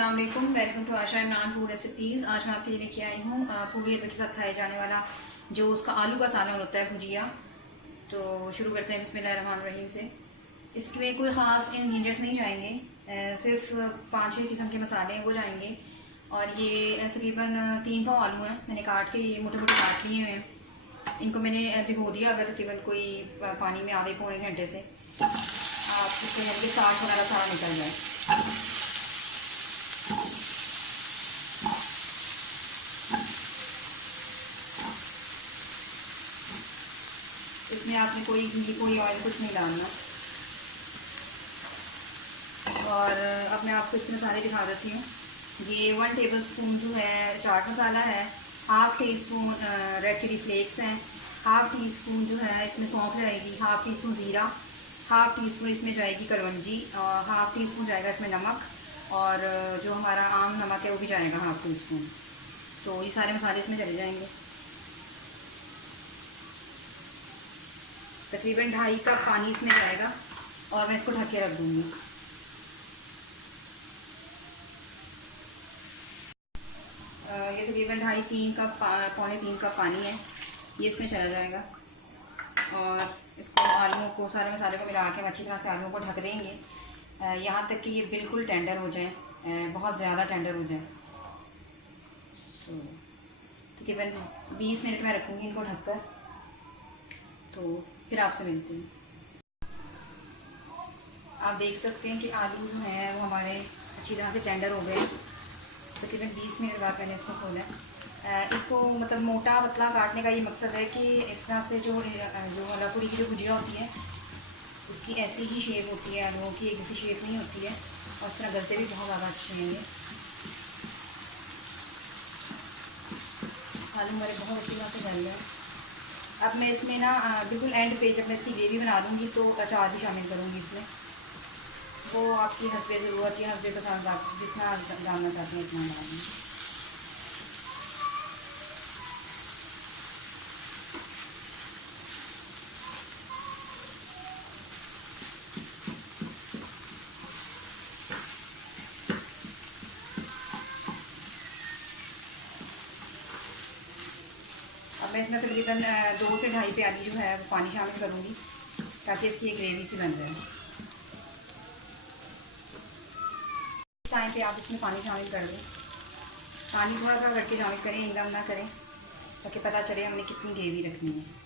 अस्सलाम वालेकुम, welcome to Asha Imran food recipes. आज मैं आपके लिए लेके आई हूँ पूरी हलवे के साथ खाए जाने वाला जो उसका आलू का सालन होता है, भुजिया। तो शुरू करते हैं बिस्मिल्लाहिर्रहमानिर्रहीम से। इसमें कोई ख़ास इंग्रीडियंट्स नहीं जाएंगे, सिर्फ 5-6 किस्म के मसाले हैं वो जाएंगे। और ये तकरीबन 3 पाव आलू हैं, मैंने काट के ये मोटे मोटे काट लिए हुए हैं। इनको मैंने भिगो दिया हुआ तकरीबन कोई पानी में आधे पौने घंटे से। आप इसको जल्दी साठ वगैरह सारा निकल जाए। इसमें आपने कोई घी कोई ऑयल कुछ नहीं डालना। और अब मैं आपको इसके मसाले दिखा देती हूँ। ये 1 टेबल स्पून जो है चाट मसाला है, half teaspoon red chilli flakes हैं, हाफ़ टी स्पून जो है इसमें सौंफ रहेगी, हाफ़ टी स्पून ज़ीरा, हाफ़ टी स्पून इसमें जाएगी कलवंजी, और हाफ़ टी स्पून जाएगा इसमें नमक, और जो हमारा आम नमक है वो भी जाएगा हाफ़ टी स्पून। तो ये सारे मसाले इसमें चले जाएंगे। तकरीबन 2.5 कप पानी इसमें जाएगा और मैं इसको ढक के रख दूँगी। ये तकरीबन 2.5-3 कप पौने 3 कप पानी है, ये इसमें चला जाएगा। और इसको आलूओं को सारे मसाले को मिला के अच्छी तरह से आलूओं को ढक देंगे यहाँ तक कि ये बिल्कुल टेंडर हो जाए, बहुत ज़्यादा टेंडर हो जाए। तो तकरीबन 20 मिनट में रखूँगी इनको ढककर। तो फिर आपसे मिलती हूँ। आप देख सकते हैं कि आलू जो हैं वो हमारे अच्छी तरह से टेंडर हो गए। तकरीबन 20 मिनट बाद मैंने इसको खोला। इसको मतलब मोटा पतला काटने का ये मकसद है कि इस तरह से जो हल्वा-पूरी की जो भुजिया होती है उसकी ऐसी ही शेप होती है, आलूओं की एक जैसी शेप नहीं होती है, और इस तरह गलते भी बहुत ज़्यादा अच्छे हैं। ये आलू हमारे बहुत अच्छी तरह से गल गए। अब मैं इसमें ना बिल्कुल एंड पे जब मैं इसकी ग्रेवी बना दूँगी तो अचार भी शामिल करूँगी इसमें। वो आपकी हस्बे ज़रूरत या हस्बे पसंद, आप जितना डालना चाहते हैं इतना डाल दें। अब मैं इसमें तकरीबन 2 से 2.5 प्याली जो है वो पानी शामिल करूँगी ताकि इसकी एक ग्रेवी सी बन जाए। इस टाइम पे आप इसमें पानी शामिल कर दें। पानी थोड़ा सा करके शामिल करें, एकदम ना करें, ताकि पता चले हमने कितनी ग्रेवी रखनी है।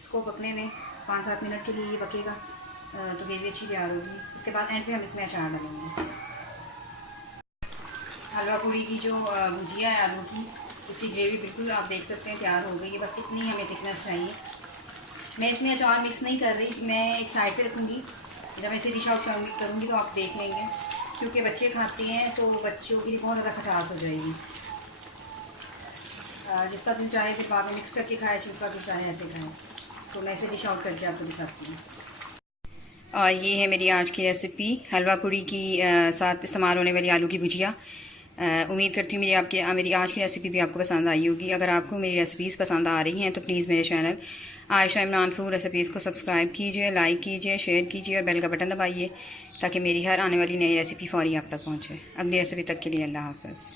इसको पकने दें 5-7 मिनट के लिए, ये पकेगा तो ग्रेवी अच्छी तैयार होगी। उसके बाद एंड पे हम इसमें अचार डालेंगे। हलवा पूरी की जो भुजिया है आलू की, उसकी ग्रेवी बिल्कुल आप देख सकते हैं तैयार हो गई है। बस इतनी हमें थिकनेस चाहिए। मैं इसमें अचार मिक्स नहीं कर रही, मैं एक साइड पे रखूँगी। जब मैं इसे डिश आउट करूँगी तो आप देख लेंगे, क्योंकि बच्चे खाते हैं तो बच्चों के लिए बहुत ज़्यादा खटास हो जाएगी। जिसका दिल चाहे फिर बाद में मिक्स करके खाए, जिसका दिल चाहे ऐसे खाएँ। तो मैं इसे डिश आउट करके आपको दिखाती हूँ। और ये है मेरी आज की रेसिपी, हलवा पूरी की साथ इस्तेमाल होने वाली आलू की भुजिया। उम्मीद करती हूँ मेरी आज की रेसिपी भी आपको पसंद आई होगी। अगर आपको मेरी रेसिपीज़ पसंद आ रही हैं तो प्लीज़ मेरे channel Ayesha Imran food recipes को सब्सक्राइब कीजिए, लाइक कीजिए, शेयर कीजिए और बेल का बटन दबाइए ताकि मेरी हर आने वाली नई रेसिपी फौरी आप तक पहुँचे। अगली रेसिपी तक के लिए अल्लाह हाफ़िज़।